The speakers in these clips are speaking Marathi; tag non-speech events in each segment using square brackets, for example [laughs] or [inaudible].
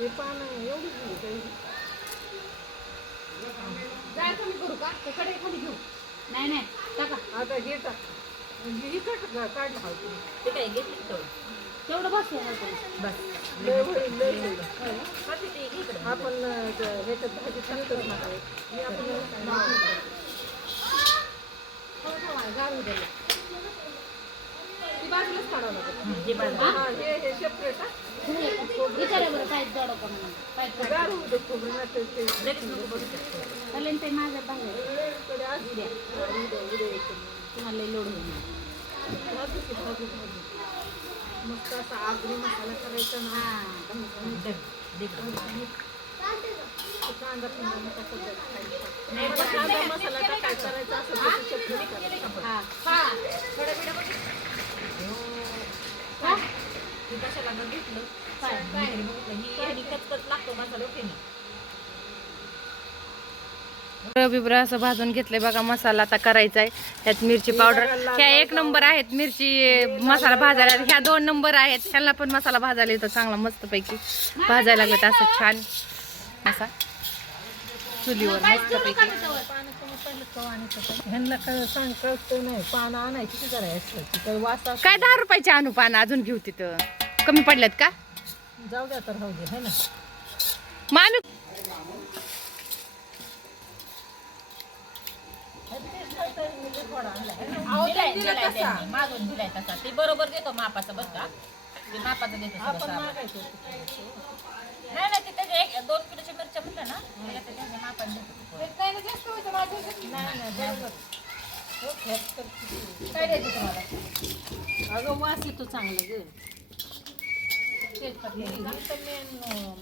ते पानं एवढीच झाली काही. जाय कमी करू का ते कडे खाली घेऊ नाही नाही टाका आता हे टाक म्हणजे इथं का- काढलं हा तुम्ही. ते काय घेतली तेवढं तेवढं बस बस लय होईल, लय होईल. हा ते ते घे इकडं. आपण अं, त्या ह्याच्यात भाजी टाकतोच ना काय. हे आपण लावून गाळू द्यायला ती बाजूलाच काढावं लागेल हं, हे बाजू. हा, हे हे सेपरेट हा. विचारा बरं पाईप जोडो का म्हणून पाईप ते गार होऊ दे खोबरं, ते लगेच नको बघू शकतो. चालेल ते माझ्या बाहेर वेळेकडे आज उद्या. उद्या, उद्या यायचं मग. तुम्हाला लई लोड होईल की, मस्त असा आगरी मसाला करायचा ना दे, कांदा मग कांदा मसाला करायचा तर हा थोडं बिडं बघ. हा हे कशाला गं घेतलं? बघितलं. ही ह्यानी कचकच लागतो मसाला. बिबर असं भाजून घेतलंय बघा मसाला आता करायचा आहे त्यात मिरची पावडर ह्या एक नंबर आहेत मिरची मसाला भाजायला. ह्या दोन नंबर आहेत ह्याला पण मसाला भाजायला येतो चांगला मस्तपैकी. भाजायला लागलं तर असं छान. असा. चुलीवर मस्तपैकी. काय दहा रुपयाची आणू पानं? अजून घेऊ तिथं. कमी पडल्यात का? जाऊ द्या तर राहू दे है ना? मग आम्ही दिलाय- दिलाय त्यांनी. मागून दिलाय तसा. ते बरोबर देतो मापाचं बरं का? ते मापाचं देतो सगळं आपण सामान. मागायचं नाही नाही ते त्याच्या एक दोन किलोच्या मिरच्या म्हणलं ना त्याला ते त्याच्या मापाने देतो. नाही नाही बरोबर. हो, तर किती. अगं वास येतो चांगला ग तेलकट हे तर मेन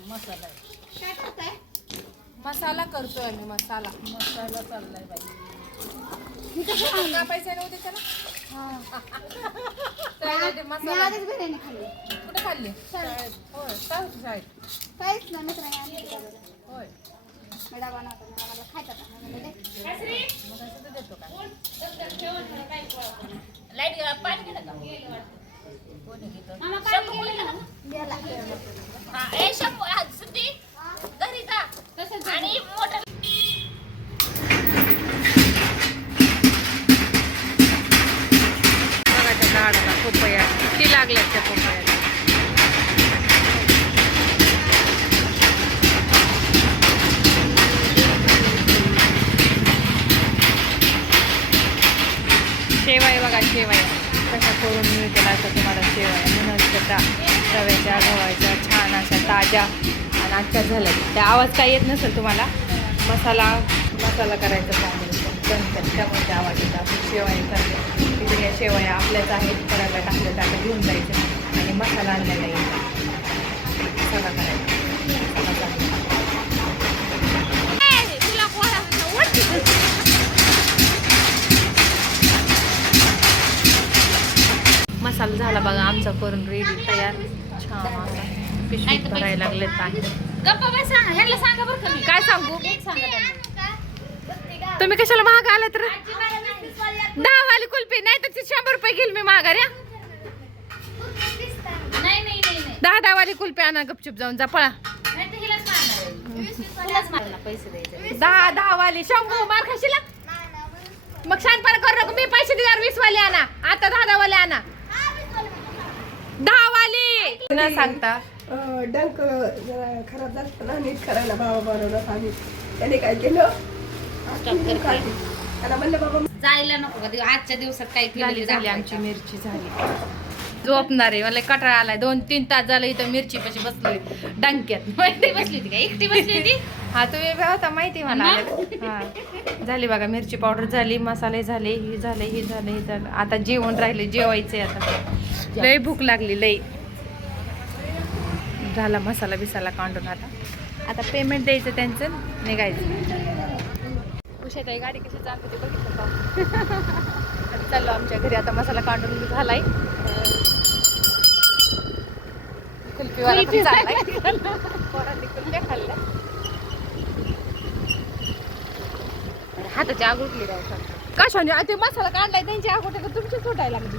मसाला आहे. मसाला करतोय आम्ही मसाला. मसाला चाललाय बाई. कापायचं कुठे खाल्ली? शाळेत. होय शाळेत काहीच ना. होय. मी मला खायचा का? मी म्हणले, दे. मग असं तर देतो का लाइट पाणी गेलं का कोणी घेतं मामा शंभू पाणी कोणी गेलं गेलं? ना? द्यायला. हा, ए शंभू हा, सुट्टी घरी जा तसंच आणि मोठं बघा त्या झाडाला पोपया. किती लागल्यात त्या पोपयाला? शेवाय बघा शेवाय. कशा करून मिळतील असं तुम्हाला शेवाय. म्हणून त्या रव्याच्या गव्हाच्या छान अशा ताज्या आणि आजच्या झाल्या. त्या आवाज काय येत नसेल तुम्हाला? मसाला मसाला करायचा त्यामुळे त्यामुळे त्या आवाज येतात आपण शेवाय करतो तिथे या शेवया आपल्याच आहेत. करायला टाकल्या टाकल्या घेऊन जायचं. आणि मसाला आणलेला येईल मसाला करायचा. मसाला तुला मसाला झाला बघा आमचा करून रेडी तयार. छान पिशवीत भरायला मी. काय सांगू? सांगा. तुम्ही कशाला महाग आला तर दहा वाली कुल्फी नाही तर ती शंभर रुपये घेईल मी माघारी हा. नाही नाही नाही नाही. दहा दहा वाली कुल्फी आणा गपचूप जाऊन जा पळा. दहा दहा वाली शंभू मार खाशीला? मग शांतपणा करू नको मी पैसे देणार वीस वाले आणा. आता दहा दहा वाले आणा दहा वाली न सांगता डंक जरा खराब झाला नीट करायला बाबा बनवलं आम्ही त्याने काय केलं? जायला नको का? आजच्या दिवसात काही झाली झाली आमची मिरची झाली. झोपणार आहे. मला कटाळा आलाय. दोन तीन तास झालं इथं मिरची पशी बसलोय. डंक्यात. [laughs] एकटी बसली होती का? एकटी बसली होती? हा तुम्ही बी होता माहिती मला. हा? झाली बघा मिरची पावडर झाली मसाले झाले ही झाले ही झाले ही झालं. आता जेवण राहिले जेवायचंय आता. लय भूक लागली लय. झाला मसाला बिसाला काढून आता. आता पेमेंट द्यायचं त्यांचं निघायचं. उशाताई गाडी कशी चालत होती बघितलं का? [laughs] चाललो आमच्या घरी आता मसाला काढून झालाय. कुल्फीवाला पण चाललाय. पोरांनी कुल्फ्या खाल्ल्या. हाताची आग उठली राव कशाने ते मसाला काढलाय त्यांची आग उठे तुमची सुटायला लागली.